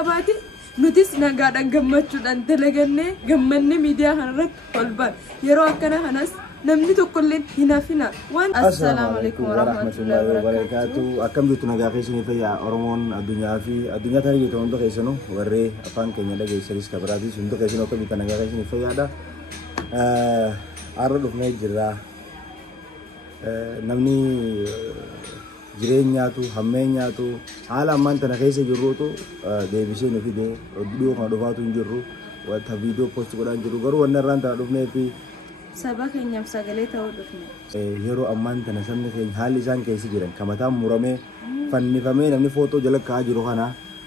qabaati nutis nagaadhaan gammachuudhaan dalaganne gammanne miidiyaa kanarratti kolban yeroo akkana kanas namni tokkolleen hinafina waan assalaamu alaykum warahmatullahi wabarakatuh akkam jirtu nagaa keessanii fayyaa oromoon addunyaa fi addunyaa tana jirtu hundi keessanuu warree afaan keenya dhageessanis kabiraatis hundi keessanuu akka bitan nagaa keessanii fayyaadha arra dhufnee jirra namni jireenyaatu hammeenyaatu haala ammaan tana keessa jirruutu deebisee nu fide dhiyoo kana dhufaatu hin jirru wanta viidiyoo poost godhaan jirru garuu wanna irraan tana dhufnee fi saba keenyaaf sagalee ta'uu dhufne yeroo ammaan tana sabni keenya haalli isaan keessa jiran kamataan muramee fannifamee namni footoo jala ka'aa jiru kana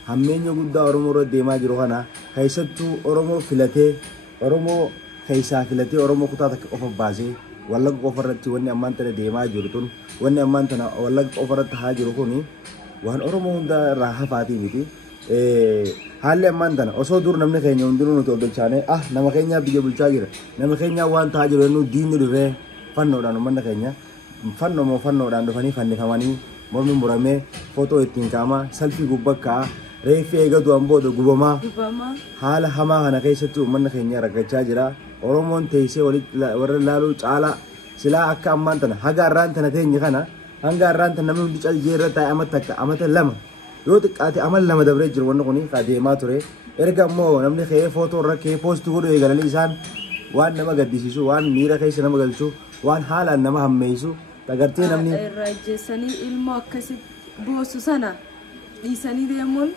hammeenya guddaa oromoo irra deemaa jiru kana keessattuu oromoo filatee oromoo keessaa filatee oromoo kutaa takka qofa baasee wallagga qofa irratti wanni ammaan tana deemaa jiru tun wanni ammaan tana wallagga qofa irratti haa jiru kuni waan oromoo hunda irraa hafaatii miti haalli ammaan tana osoo dur namni keenya hundinuu nuti obdachaane nama keenya biyya bulchaa jira nama keenya waan ta'aa jiru nu diinni dhufee fannoodhaan uummanni keenya fannoodhaan dhufanii fannifamanii mormi muramee footoo ittiin kaa'ama salfii gubbakkaa reeffi eegatu booda gubamaa haala hamaa kana keessatti uummanni keenya rakkachaa jira oromoon teessee warra ilaaluu caalaa silaa akka ammaan tana haga irraan tana teenye kana hanga irraan tana namni hundi caljeerra taa'e amata lama yoo xiqqaate amal lama dabree jiru wanni kuni ka deemaa ture erga ammoo namni ka'ee footoo irra ka'ee poosti godhu eegalanii isaan waan nama gaddisiisu waan miira keessa nama galchu waan haalaan nama hammeessu tagartee namni irraa ejjeessanii ilmoo akkasi boosu sana dhiisanii deemuun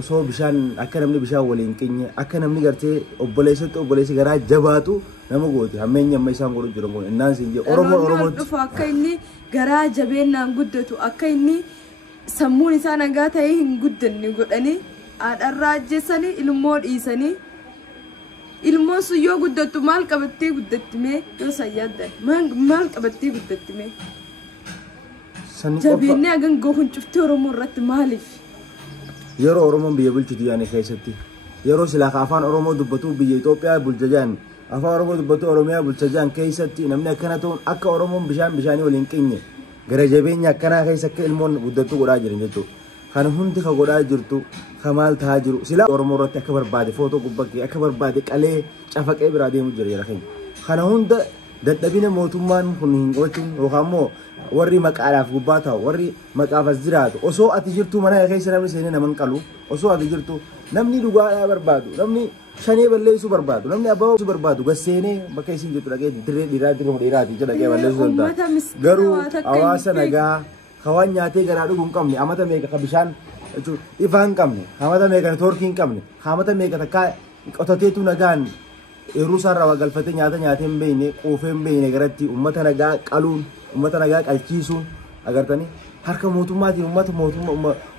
osoo bishaan akka namni bishaan waliin qinye akka namni gartee obboleessi garaa jabaatu nama gooti hammeenya amma isaan godhu jiru kun innaan siin jee oromoo dhufu akka inni garaa jabeennaan guddatu akka inni sammuun isaa nagaa ta'ee hin guddanne godhanii haadharraa ajjeessanii ilmoo dhiisanii ilmoon sun yoo guddattu maal qabattee guddattime yoo sayyaaddan maal qabattee guddattime jabeenni hagan gohuun cuftee oromoo irratti maaliif yeroo oromoon biyya bulchuti yaani keessatti yeroo silaa afaan oromoo dubbatu biyya Itoophiyaa bulcha jaan afaan oromoo dubbatu oromiyaa bulcha jaan keessatti namni akkana ta'uun akka oromoon bishaanii waliin qinye gara jabeenya akkanaa keessa akka ilmoon guddattu godhaa jiran jechuudha. Kana hundi ka godhaa jirtu ka maal ta'aa jiru silaa oromoo irratti akka barbaade footoo gubbakkee akka barbaade qalee cafaqee biraa deemu jira jara keenya. Kana hunda dadhabina mootummaan kun hin oolchin yookaan immoo warri maqaadhaaf gubbaa ta'u warri maqaaf as jiraatu osoo ati jirtu mana keessa namni seenee naman qalu osoo ati jirtu namni dhugaadhaa barbaadu namni shanee balleessuu barbaadu namni abbaa barbaadu gasseenee bakka isin jirtu dhaqee dirree dhiiraati jedha dhaqee balleessuu danda'a garuu hawaasa nagaa hawaan nyaatee garaa dhuguu hin qabne amata meeqa ka bishaan ifaa hin qabne amata meeqa toorkii hin qabne amata meeqa takkaa qotateetu nagaan eeruusaarraa waa galfatee nyaata nyaatee hin beekne quufee hin beekne garatti uummata nagaa qaluun uummata nagaa qalchiisuun agartanii harka mootummaatiin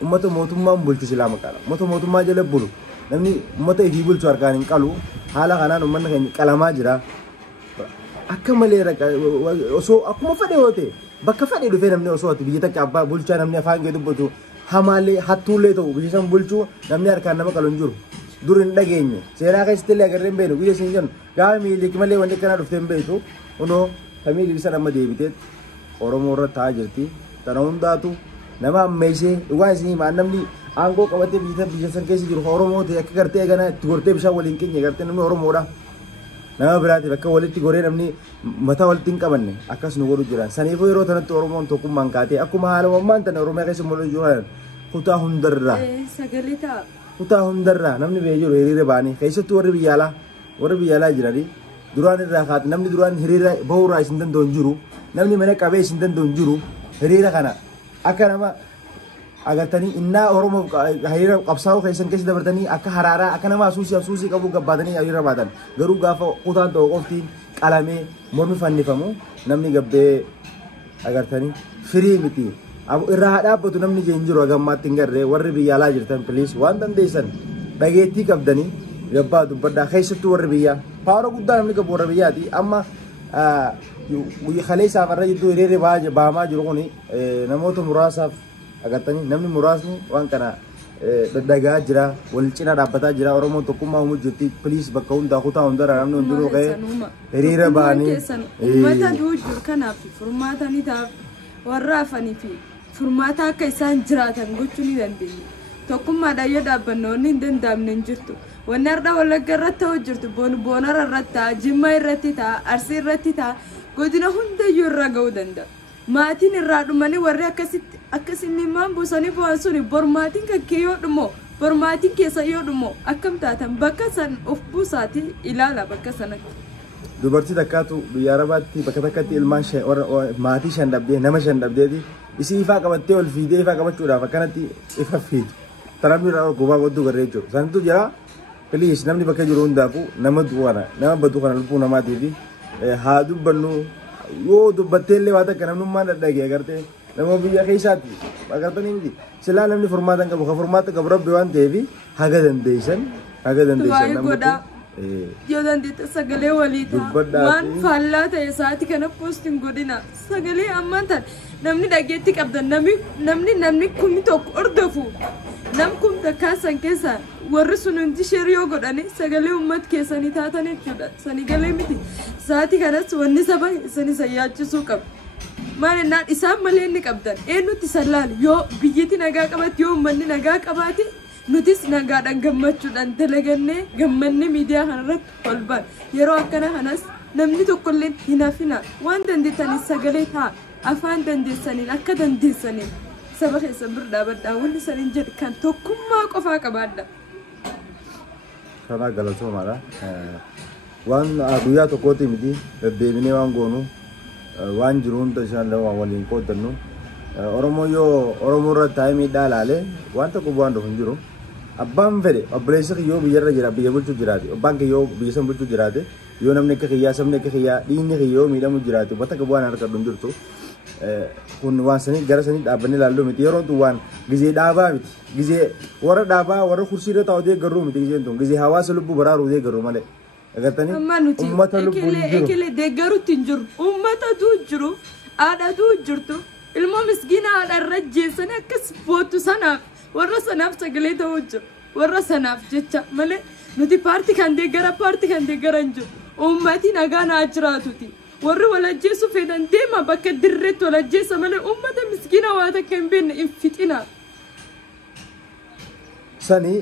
uummata mootummaan bulchu silaa maqaadha uummata mootummaa jala bulu namni uummata ifii bulchu harkaan hin qalu haala kanaan uummanni keenya qalamaa jira akka malee osoo akkuma fedhe yoo ta'e bakka fedhe dhufee namni osoo ati biyya takka abbaa bulchaa namni afaan kee dubbatu hamaallee hattuullee ta'u biyya san bulchuu namni harkaan nama qalu hin jiru dur hin dhageenye seenaa keessatti illee agarree hin beeknu biyya isin jennu gaafa miiliki malee wanti akkanaa dhuftee hin beektu kunoo kamii libisa amma deebitee oromoo irra taa'aa jirti tana hundaatu nama ammeessee dhugaan isinii maan namni aangoo qabatee biyya san keessa jiru oromoo ta'e akka gartee eegana itti gortee bishaan waliin qinye gartee namni oromoodha nama biraatiif akka walitti goree namni mataa walitti hin qabanne akkas nu godhu jiran saniifuu yeroo tanatti oromoon tokkummaan kaatee akkuma haala ammaan tana oromiyaa keessa mul'atu jiran kutaa hundarraa sagalee ta'a kutaa hundarraa namni biyya jiru hiriira baanii keessattuu warri biyya alaa jiranii duraan irraa kaate namni duraan hiriira bahuurraa isin danda'u hin jiru namni mana qabee isin danda'u hin jiru hiriira kana akka nama agartanii innaa oromoo hiriira qabsaa'uu keessan keessa dabartanii akka haraaraa akka nama asuusii qabu gabbaatanii hiriira baatan garuu gaafa kutaan ta'u qoftiin qalamee mormi fannifamu namni gabbee agartanii firii miti irraa dhaabbatu namni jeen jiru hagammaatti hin garree warri biyya alaa jirtan piliis waan dandeessan dhageettii qabdanii gabbaa dubbaddaa keessattuu warri biyyaa paawara guddaa namni qabu warra biyyaati amma kalee isaaf irra jidduu hiriirri baamaa jiru kun namoota muraasaaf agartanii namni muraasni waan kana daddagaa jira wal cina dhaabbataa jira oromoon tokkummaa uumuu jirti piliis bakka hundaa kutaa hundarraa namni hundinuu ka'ee hiriira ba'anii uummata duujur kanaaf furmaatanii taaf warra hafanii fi furmaata akka isaan jiraatan gochuu ni dandeenya tokkummaa dhayyoo dhaabbannoonni hin danda'amne hin jirtu. Wanni har'a Wallagga irratti ta'u jirtu Boonara irratti ta'a, Jimmaa irratti ta'a, Arsii irratti ta'a, godina hundayyuu irra ga'uu danda'a. Maatiin irraa dhumanii warri akkasitti maan buusanii bu'an suni bor maatiin kakkee yoo dhumoo bor maatiin keessa yoo dhumoo akkam taatan bakka san of buusaatii ilaala bakka sanatti. Dubartii takkaatu biyya Arabaatti bakka takkatti ilmaan maatii shan dhabdee nama shan dhabdeeti isii ifaa qabattee ol fiidee ifaa qabachuudhaaf akkanatti ifa fiidu. Taramni irraa ol gubaa wadduu garee jechuudha. Santu jira piliis namni bakka jiru hundaafuu nama du'ana nama baduu kana lubbuu namaatii fi haa dubbannu yoo dubbattee illee waa takka namnummaan dhadhagee agartee nama biyya keessaatti agartanii miti silaa namni furmaata qabu ka furmaata qabu rabbi waan ta'eef haga dandeessan namni yoo dandeette sagalee walii ta'a waan faallaa ta'e sa'aatii kana poostiin godhina sagalee ammaan tan namni dhageetti qabdan namni kumni tokko hordofu nam kun takkaasan keessaa warri sun hundi sheeriyoo godhanii sagalee uummata keessanii taatan jechuudha sanii galee miti sa'aatii kanas wanni saba isanii sayyaachisuu qabu. Maalinnaan isaan malee inni qabdan eenyutti sallaali yoo biyyatti nagaa qabaate yoo uummanni nagaa qabaate nutis nagaadhaan gammachuudhaan dalagannee gammannee miidiyaa kanarratti ol baan yeroo akkana kanas namni tokkollee hin hafina waan dandeessaniin sagalee ta'a afaan dandeessaniin akka dandeessaniin saba keessa bira dhaabadhaa wanni saniin jedhu kan tokkummaa qofaa qabaadha. Kana galatoomaadha. Waan guyyaa tokkooti miti deddeebinee waan goonu waan jiru hunda isaan lama waliin qooddannu Oromoo yoo Oromoo irratti taa'ee miidhaa ilaalee waan tokko bu'aan dhufu hin jiru. Abbaan fedhe obboleessi kiyyoo biyyarra jira biyya bulchuu jiraate abbaan kiyyoo biyya san bulchuu jiraate yoo namni akka kiyyaa sabni akka kiyyaa dhiinni kiyyoo miidhamu jiraate bakka akka bu'aan harka dhuun jirtu kun waan sanii gara sanii dhaabbanni ilaalluu miti yeroo tun waan gizee dhaabaa miti gizee warra dhaabaa warra kursii irra taa'u deeggarruu miti gizeen tun gizee hawaasa lubbuu baraaruu deeggaruu malee. Agartanii uummata lubbuun jiru. Ekelee deeggaruutti hin jiru uummatatu jiru haadhatu jirtu ilmoo miskiina haadha irra jeessanii akkas boottu sanaaf warra sanaaf sagalee ta'uu jiru warra sanaaf jecha malee nuti paartii kan deeggara hin jiru uummati nagaa naa jiraatuti warri walajjeessu fedhan deema bakka dirreetti walajjeessa malee uummata miskiina waa takka hin beekne hin fixina. Sani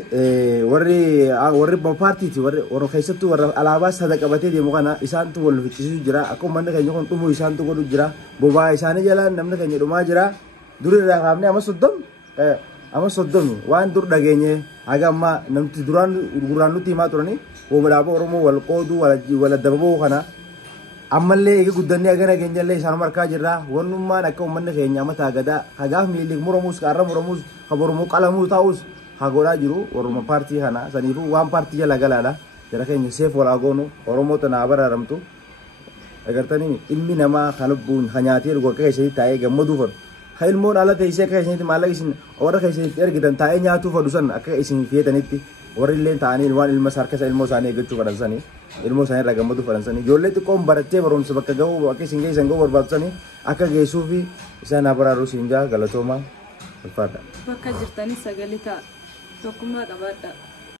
warri paartiiti warra keessattuu warra alaabaa sada qabatee deemu kana isaantu wal ficcisiisu jira akkuma manni keenya kun dhumuu isaantu godhu jira bobaa isaanii jalaan namni keenya dhumaa jira durirraa kaafnee amma soddomi waan dur dhageenye haga ammaa namti duraan nutti himaa turanii dhaabaa Oromoo wal qooduu wal addababoo kana ammallee eega guddannee agana keenyallee isaanuma harkaa jirra wannummaan akka uummanni keenya amma taagadaa hagaaf miilli muramuus qaarra muramuus kaboromuu qalamuu taa'us hagoodhaa jiru warruma paartii kana saniifuu waan paartii jala galaadha jara keenya seef walaa goonu Oromoo tanaa baraaramtu agartanii ilmi namaa kan lubbuun hanyaatee dhugu akka keessatti taa'ee gammaduu fadu ha ilmoon ala teessee akka keessatti maallaqa isin warra keessatti ergitan taa'ee nyaatuu fadu san akka isin feetanitti warri illee ta'anii waan ilma harkasa ilmoo isaanii eeggachuu fadhan sanii ilmoo isaanii irraa gammaduu fadhan sanii ijoollee xiqqoon barattee barumsa bakka gahuu akka isin geessan gahuu barbaadu sanii akka geessuu fi isaan abaraaruu siin jaa galatooma ulfaadha. Bakka jirtanii sagalee ta'a tokkummaa qabaadha.